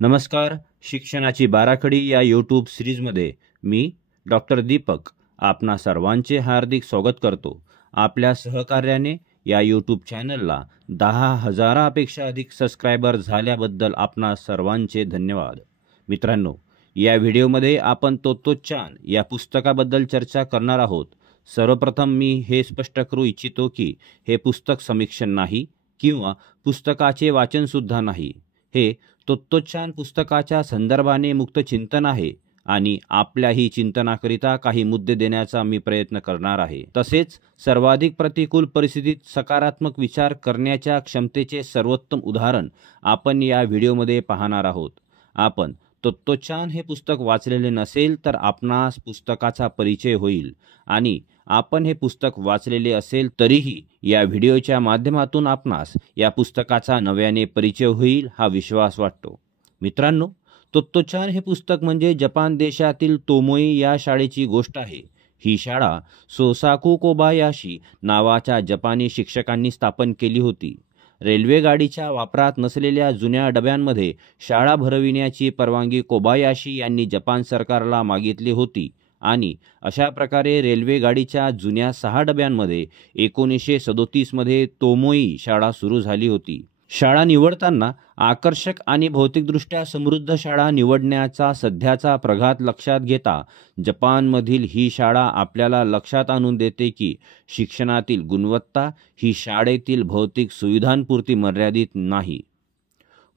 नमस्कार. शिक्षणाची बाराखडी या यूट्यूब सिरीजमध्ये मी डॉक्टर दीपक आपणा सर्वांचे हार्दिक स्वागत करतो. आपल्या सहकार्याने या यूट्यूब चॅनलला 10,000पेक्षा अधिक सबस्क्रायबर झाल्याबद्दल आपणा सर्वांचे धन्यवाद. मित्रांनो, या व्हिडिओमध्ये आपण तोत्तोचान या पुस्तकाबद्दल चर्चा करणार आहोत. सर्वप्रथम मी हे स्पष्ट करू इच्छितो की हे पुस्तक समीक्षण नाही किंवा पुस्तकाचे वाचनसुद्धा नाही. हे तोत्तोचान पुस्तकाच्या संदर्भाने मुक्त चिंतन आहे आणि आपल्याही चिंतनाकरिता काही मुद्दे देण्याचा मी प्रयत्न करणार आहे. तसेच सर्वाधिक प्रतिकूल परिस्थितीत सकारात्मक विचार करण्याच्या क्षमतेचे सर्वोत्तम उदाहरण आपण या व्हिडिओमध्ये पाहणार आहोत. आपण तोत्तोचान हे पुस्तक वाचलेले नसेल तर आपणास पुस्तकाचा परिचय होईल आणि आपण हे पुस्तक वाचलेले असेल तरीही या व्हिडिओच्या माध्यमातून आपणास या पुस्तकाचा नव्याने परिचय होईल हा विश्वास वाटतो. मित्रांनो, तोत्तोचान हे पुस्तक म्हणजे जपान देशातील तोमोई या शाळेची गोष्ट आहे. ही शाळा सोसाकू कोबायाशी नावाच्या जपानी शिक्षकांनी स्थापन केली होती. रेल्वे गाडीच्या वापरात नसलेल्या जुन्या डब्यांमध्ये शाळा भरविण्याची परवानगी कोबायाशी यांनी जपान सरकारला मागितली होती आणि अशा प्रकारे रेल्वे गाडीच्या जुन्या 6 डब्यांमध्ये 1937 मध्ये तोमोई शाळा सुरू झाली होती. शाळा निवडताना आकर्षक आणि भौतिकदृष्ट्या समृद्ध शाळा निवडण्याचा सध्याचा प्रघात लक्षात घेता जपानमधील ही शाळा आपल्याला लक्षात आणून देते की शिक्षणातील गुणवत्ता ही शाळेतील भौतिक सुविधांपुरती मर्यादित नाही.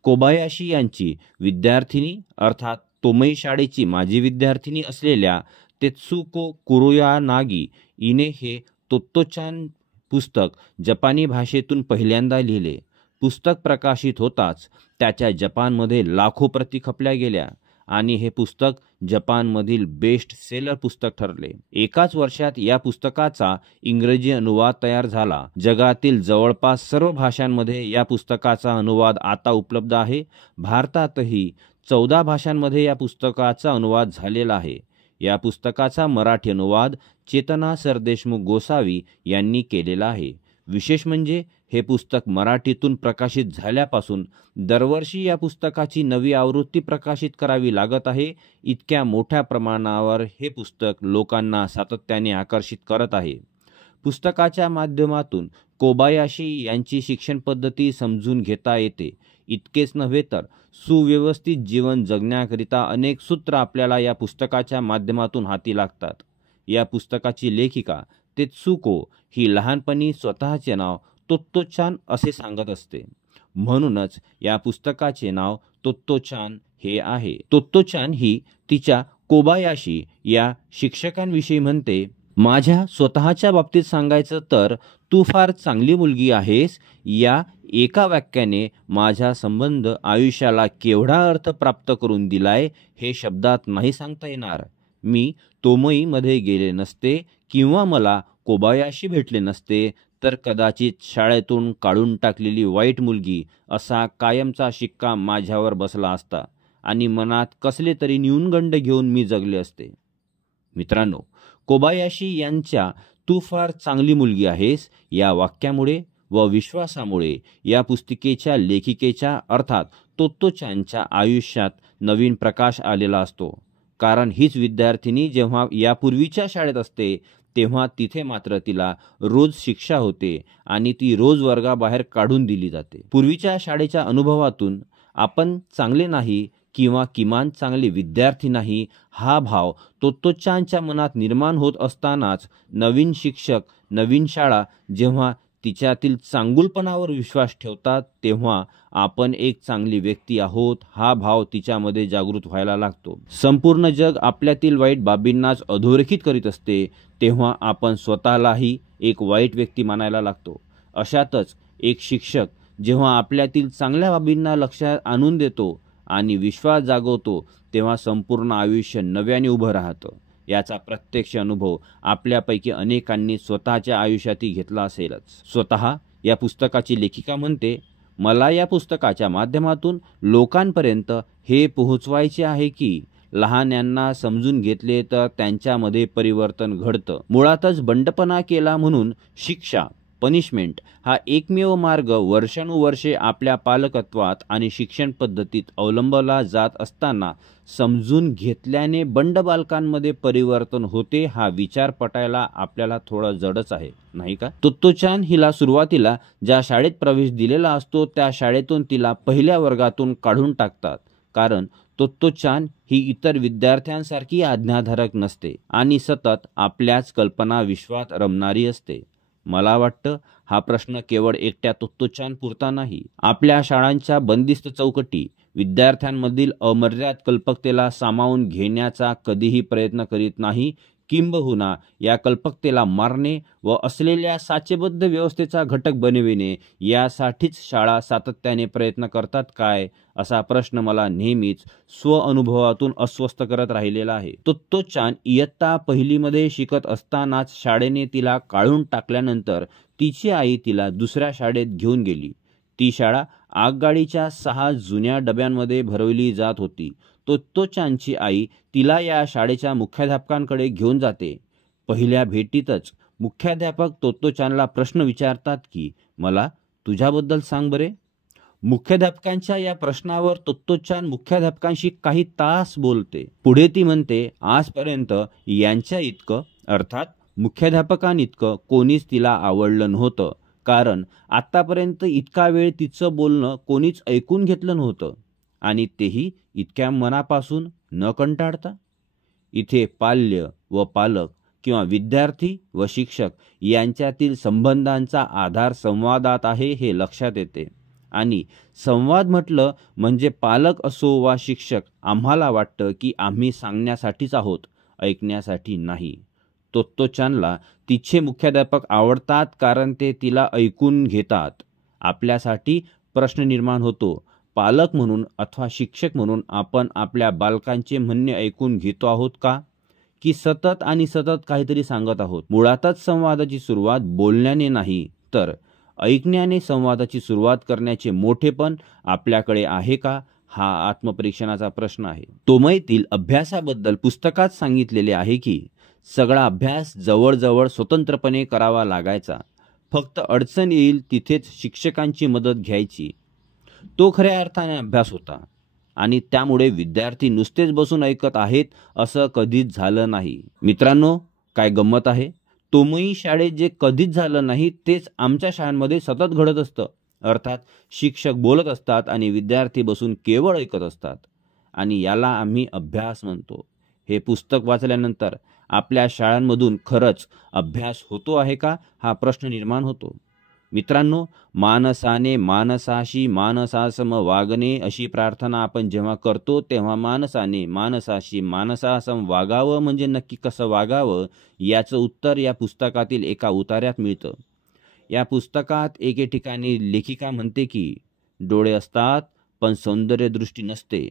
कोबायाशी यांची विद्यार्थिनी अर्थात तोमोई शाळेची माजी विद्यार्थिनी असलेल्या तेत्सुको कुरोयानागी इने हे तोत्तोचान पुस्तक जपानी भाषेतून पहिल्यांदा लिहिले. पुस्तक प्रकाशित होताच त्याच्या जपानमध्ये लाखो प्रती खपल्या गेल्या आणि हे पुस्तक जपानमधील बेस्ट सेलर पुस्तक ठरले. एकाच वर्षात या पुस्तकाचा इंग्रजी अनुवाद तयार झाला. जगातील जवळपास सर्व भाषांमध्ये या पुस्तकाचा अनुवाद आता उपलब्ध आहे. भारतातही 14 भाषांमध्ये या पुस्तकाचा अनुवाद झालेला आहे. या पुस्तकाचा मराठी अनुवाद चेतना सरदेशमुख गोसावी यांनी केलेला आहे. विशेष म्हणजे हे पुस्तक मराठीतून प्रकाशित झाल्यापासून दरवर्षी या पुस्तकाची नवी आवृत्ती प्रकाशित करावी लागत आहे. इतक्या मोठ्या प्रमाणावर हे पुस्तक लोकांना सातत्याने आकर्षित करत आहे. पुस्तकाच्या माध्यमातून कोबायाशी यांची शिक्षण पद्धती समजून घेता येते. इतकेच नव्हे तर सुव्यवस्थित जीवन जगण्याकरिता अनेक सूत्र आपल्याला या पुस्तकाच्या माध्यमातून हाती लागतात. या पुस्तकाची लेखिका तेत्सुको ही लहानपणी स्वतःचे नाव तोत्तोचान असे सांगत असते. म्हणूनच या पुस्तकाचे नाव तोत्तोचान हे आहे. तोत्तोचान ही तिच्या कोबायाशी या शिक्षकांविषयी म्हणते, माझ्या स्वतःच्या बाबतीत सांगायचं तर तू फार चांगली मुलगी आहेस या एका वाक्याने माझ्या संबंध आयुष्याला केवढा अर्थ प्राप्त करून दिलाय हे शब्दात नाही सांगता येणार. मी तोमोईमध्ये गेले नसते किंवा मला कोबायाशी भेटले नसते तर कदाचित शाळेतून काढून टाकलेली वाईट मुलगी असा कायमचा शिक्का माझ्यावर बसला असता आणि मनात कसले तरी न्यूनगंड घेऊन मी जगले असते. मित्रांनो, कोबायाशी यांच्या तू फार चांगली मुलगी आहेस या वाक्यामुळे व विश्वासामुळे या पुस्तिकेच्या लेखिकेच्या अर्थात तोत्तोचानच्या आयुष्यात नवीन प्रकाश आलेला असतो. कारण हीच विद्यार्थिनी जेव्हा यापूर्वीच्या शाळेत असते तेव्हा तिथे मात्र तिला रोज शिक्षा होते आणि ती रोज वर्गाबाहेर काढून दिली जाते. पूर्वीच्या शाळेच्या अनुभवातून आपण चांगले नाही किंवा किमान चांगले विद्यार्थी नाही हा भाव तोत्तोचानच्या मनात निर्माण होत असतानाच नवीन शिक्षक नवीन शाळा जेव्हा तिच्यातील चांगुलपणावर विश्वास ठेवतात तेव्हा आपण एक चांगली व्यक्ती आहोत हा भाव तिच्यामध्ये जागृत व्हायला लागतो. संपूर्ण जग आपल्यातील वाईट बाबींनाच अधोरेखित करीत असते तेव्हा आपण स्वतःलाही एक वाईट व्यक्ती मानायला लागतो. अशातच एक शिक्षक जेव्हा आपल्यातील चांगल्या बाबींना लक्षात आणून देतो आणि विश्वास जागवतो तेव्हा संपूर्ण आयुष्य नव्याने उभं राहतं. याचा प्रत्यक्ष अनुभव आपल्यापैकी अनेकांनी स्वतःच्या आयुष्यातही घेतला असेलच. स्वतः या पुस्तकाची लेखिका म्हणते, मला या पुस्तकाच्या माध्यमातून लोकांपर्यंत हे पोहोचवायचे आहे की लहान्यांना समजून घेतले तर त्यांच्यामध्ये परिवर्तन घडतं. मुळातच बंडपणा केला म्हणून शिक्षा पनिशमेंट हा एकमेव मार्ग वर्षानुवर्षे आपल्या पालकत्वात आणि शिक्षण पद्धतीत अवलंबला जात असताना समजून घेतल्याने बंड बालकांमध्ये परिवर्तन होते हा विचार पटायला आपल्याला थोडा जडच आहे, नाही का? तोत्तो-चान हिला सुरुवातीला ज्या शाळेत प्रवेश दिलेला असतो त्या शाळेतून तिला पहिल्या वर्गातून काढून टाकतात, कारण तोत्तो-चान ही इतर विद्यार्थ्यांसारखी आज्ञाधारक नसते आणि सतत आपल्याच कल्पना विश्वात रमणारी असते. मला वाटतं हा प्रश्न केवळ एकट्या तोत्तो-चान पुरता नाही. आपल्या शाळांच्या बंदिस्त चौकटी विद्यार्थ्यांमधील अमर्याद कल्पकतेला सामावून घेण्याचा कधीही प्रयत्न करीत नाही. किंबहुना या कल्पकतेला मारणे व असलेल्या साचेबद्ध व्यवस्थेचा घटक बनविणे यासाठीच शाळा सातत्याने प्रयत्न करतात काय, असा प्रश्न मला नेहमीच स्वअनुभवातून अस्वस्थ करत राहिलेला आहे. तोत्तो-चान इयत्ता पहिलीमध्ये शिकत असतानाच शाळेने तिला काढून टाकल्यानंतर तिची आई तिला दुसऱ्या शाळेत घेऊन गेली. ती शाळा आगगाडीच्या 6 जुन्या डब्यांमध्ये भरवली जात होती. तोत्तो-चानची आई तिला या शाळेच्या मुख्याध्यापकांकडे घेऊन जाते. पहिल्या भेटीतच मुख्याध्यापक तोत्तो-चानला प्रश्न विचारतात की मला तुझ्याबद्दल सांग बरे. मुख्याध्यापकांच्या या प्रश्नावर तोत्तो-चान मुख्याध्यापकांशी काही तास बोलते. पुढे ती म्हणते आजपर्यंत यांच्या इतकं अर्थात मुख्याध्यापकांइतकं कोणीच तिला आवडलं नव्हतं, कारण आतापर्यंत इतका वेळ तिचं बोलणं कोणीच ऐकून घेतलं नव्हतं आणि तेही इतक्या मनापासून न कंटाळता. इथे पाल्य व पालक किंवा विद्यार्थी व शिक्षक यांच्यातील संबंधांचा आधार संवादात आहे हे लक्षात येते आणि संवाद म्हटलं म्हणजे पालक असो वा शिक्षक आम्हाला वाटतं की आम्ही सांगण्यासाठीच आहोत, ऐकण्यासाठी नाही. तोत्तो-चानला तिचे मुख्याध्यापक आवडतात कारण ते तिला ऐकून घेतात. आपल्यासाठी प्रश्न निर्माण होतो, पालक म्हणून अथवा शिक्षक म्हणून आपण आपल्या बालकांचे म्हणणे ऐकून घेतो आहोत का, की सतत आणि सतत काहीतरी सांगत आहोत? मुळातच संवादाची सुरुवात बोलण्याने नाही तर ऐकण्याने संवादाची सुरुवात करण्याचे मोठेपण आपल्याकडे आहे का, हा आत्मपरीक्षणाचा प्रश्न आहे. तोमईतील अभ्यासाबद्दल पुस्तकात सांगितलेले आहे की सगळा अभ्यास जवळजवळ स्वतंत्रपणे करावा लागायचा. फक्त अडचण येईल तिथेच शिक्षकांची मदत घ्यायची. तो खऱ्या अर्थाने अभ्यास होता आणि त्यामुळे विद्यार्थी नुसतेच बसून ऐकत आहेत असं कधीच झालं नाही. मित्रांनो, काय गंमत आहे, तोमई शाळेत जे कधीच झालं नाही तेच आमच्या शाळांमध्ये सतत घडत असतं. अर्थात शिक्षक बोलत असतात आणि विद्यार्थी बसून केवळ ऐकत असतात आणि याला आम्ही अभ्यास म्हणतो. हे पुस्तक वाचल्यानंतर आपल्या शाळांमधून खरंच अभ्यास होतो आहे का, हा प्रश्न निर्माण होतो. मित्रांनो, माणसाने माणसाशी माणसासम वागणे अशी प्रार्थना आपण जेव्हा करतो तेव्हा माणसाने माणसाशी माणसासम वागावं म्हणजे नक्की कसं वागावं याचं उत्तर या पुस्तकातील एका उतार्यात मिळतं. या पुस्तकात एके ठिकाणी लेखिका म्हणते की डोळे असतात पण सौंदर्यदृष्टी नसते,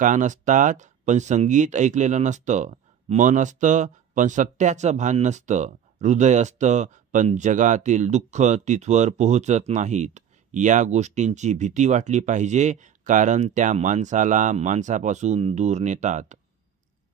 कान असतात पण संगीत ऐकलेलं नसतं, मन असतं पण सत्याचं भान नसतं, हृदय असतं पण जगातील दुःख तिथवर पोहोचत नाहीत. या गोष्टींची भीती वाटली पाहिजे कारण त्या माणसाला माणसापासून दूर नेतात.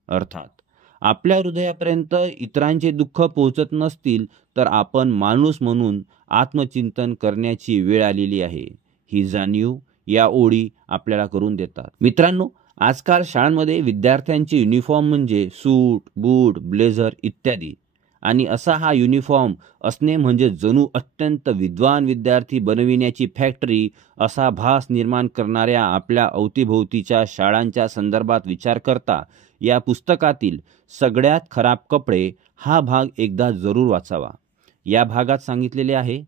अर्थात आपल्या हृदयापर्यंत इतरांचे दुःख पोहोचत नसतील तर आपण माणूस म्हणून आत्मचिंतन करण्याची वेळ आलेली आहे. ही जाणीव या ओळी आपल्याला करून देतात. मित्रांनो, आजकाल शाळांमध्ये विद्यार्थ्यांचे युनिफॉर्म म्हणजे सूट, बूट, ब्लेझर इत्यादी आणि असा हा युनिफॉर्म असणे म्हणजे जणू अत्यंत विद्वान विद्यार्थी बनविण्याची फॅक्टरी असा भास निर्माण करणाऱ्या आपल्या अवतीभोवतीच्या शाळांच्या संदर्भात विचार करता या पुस्तकातील सगळ्यात खराब कपडे हा भाग एकदा जरूर वाचावा. या भागात सांगितलेले आहे,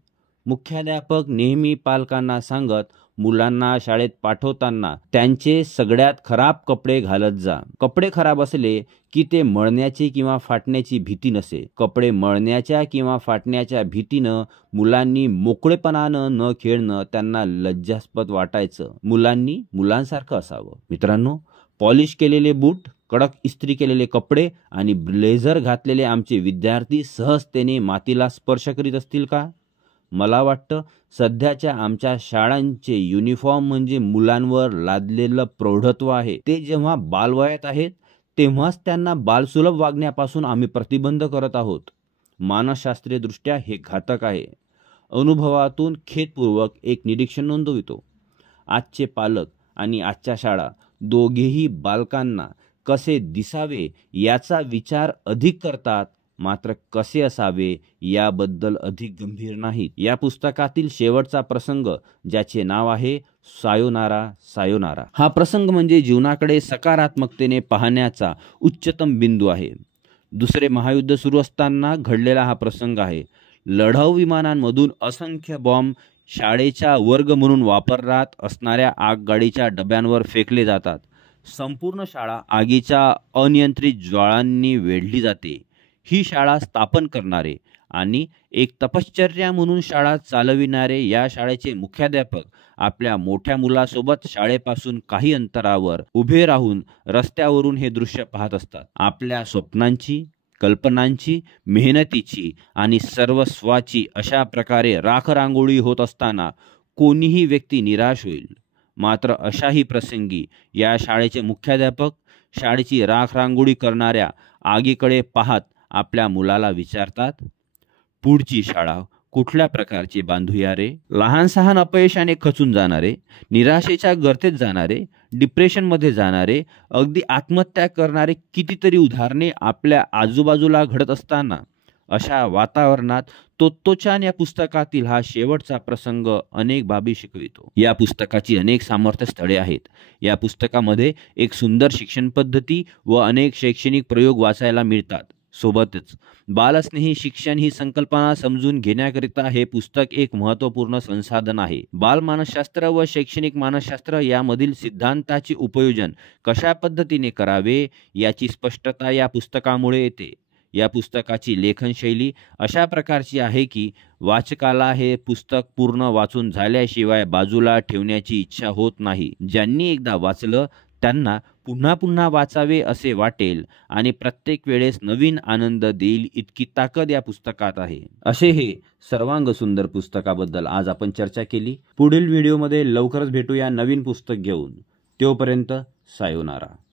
मुख्याध्यापक नेहमी पालकांना सांगत मुलांना शाळेत पाठवताना त्यांचे सगळ्यात खराब कपडे घालत जा. कपडे खराब असले की ते मळण्याची किंवा फाटण्याची भीती नसे. कपडे मळण्याच्या किंवा फाटण्याच्या भीतीनं मुलांनी मोकळेपणानं न खेळणं त्यांना लज्जास्पद वाटायचं. मुलांनी मुलांसारखं असावं. मित्रांनो, पॉलिश केलेले बूट, कडक इस्त्री केलेले कपडे आणि ब्लेझर घातलेले आमचे विद्यार्थी सहजतेने मातीला स्पर्श करीत असतील का? मला वाटतं सध्याच्या आमच्या शाळांचे युनिफॉर्म म्हणजे मुलांवर लादलेलं प्रौढत्व आहे. ते जेव्हा बालवयात आहेत तेव्हाच त्यांना बालसुलभ वागण्यापासून आम्ही प्रतिबंध करत आहोत. मानसशास्त्रीय दृष्ट्या हे घातक आहे. अनुभवातून खेदपूर्वक एक निरीक्षण नोंदवितो. आजचे पालक आणि आजच्या शाळा दोघेही बालकांना कसे दिसावे याचा विचार अधिक करतात, मात्र कसे असावे याबद्दल अधिक गंभीर नाहीत. या पुस्तकातील शेवटचा प्रसंग, ज्याचे नाव आहे सायोनारा सायोनारा, हा प्रसंग म्हणजे जीवनाकडे सकारात्मकतेने पाहण्याचा उच्चतम बिंदू आहे. दुसरे महायुद्ध सुरू असताना घडलेला हा प्रसंग आहे. लढाऊ विमानांमधून असंख्य बॉम्ब शाळेच्या वर्ग म्हणून वापरात असणाऱ्या आगगाडीच्या डब्यांवर फेकले जातात. संपूर्ण शाळा आगीच्या अनियंत्रित ज्वाळांनी वेढली जाते. ही शाळा स्थापन करणारे आणि एक तपश्चर्या म्हणून शाळा चालविणारे या शाळेचे मुख्याध्यापक आपल्या मोठ्या मुलासोबत शाळेपासून काही अंतरावर उभे राहून रस्त्यावरून हे दृश्य पाहत असतात. आपल्या स्वप्नांची, कल्पनांची, मेहनतीची आणि सर्वस्वाची अशा प्रकारे राखरांगोळी होत असताना कोणीही व्यक्ती निराश होईल. मात्र अशाही प्रसंगी या शाळेचे मुख्याध्यापक शाळेची राखरांगोळी करणाऱ्या आगीकडे पाहत आपल्या मुलाला विचारतात, पुढची शाळा कुठल्या प्रकारची बांधूया रे? लहान सहान अपयशाने खचून जाणारे, निराशेच्या गर्तेत जाणारे, डिप्रेशनमध्ये जाणारे, अगदी आत्महत्या करणारे कितीतरी उदाहरणे आपल्या आजूबाजूला घडत असताना अशा वातावरणात तोत्तोचान या पुस्तकातील हा शेवटचा प्रसंग अनेक बाबी शिकवितो. या पुस्तकाची अनेक सामर्थ्य स्थळे आहेत. या पुस्तकामध्ये एक सुंदर शिक्षण पद्धती व अनेक शैक्षणिक प्रयोग वाचायला मिळतात. सोबतच बालस्नेही शिक्षण ही संकल्पना समजून घेण्याकरिता हे पुस्तक एक महत्त्वपूर्ण संसाधन आहे. बालमानसशास्त्र व शैक्षणिक मानसशास्त्र यामधील सिद्धांताचे उपयोजन कशा पद्धतीने करावे याची स्पष्टता या पुस्तकामुळे येते. या पुस्तकाची लेखनशैली अशा प्रकारची आहे की वाचकाला हे पुस्तक पूर्ण वाचून झाल्याशिवाय बाजूला ठेवण्याची इच्छा होत नाही. ज्यांनी एकदा वाचलं त्यांना पुन्हा पुन्हा वाचावे असे वाटेल आणि प्रत्येक वेळेस नवीन आनंद देईल इतकी ताकद या पुस्तकात आहे. असे हे सर्वांग सुंदर पुस्तकाबद्दल आज आपण चर्चा केली. पुढील व्हिडिओमध्ये लवकरच भेटूया नवीन पुस्तक घेऊन. तोपर्यंत सायोनारा.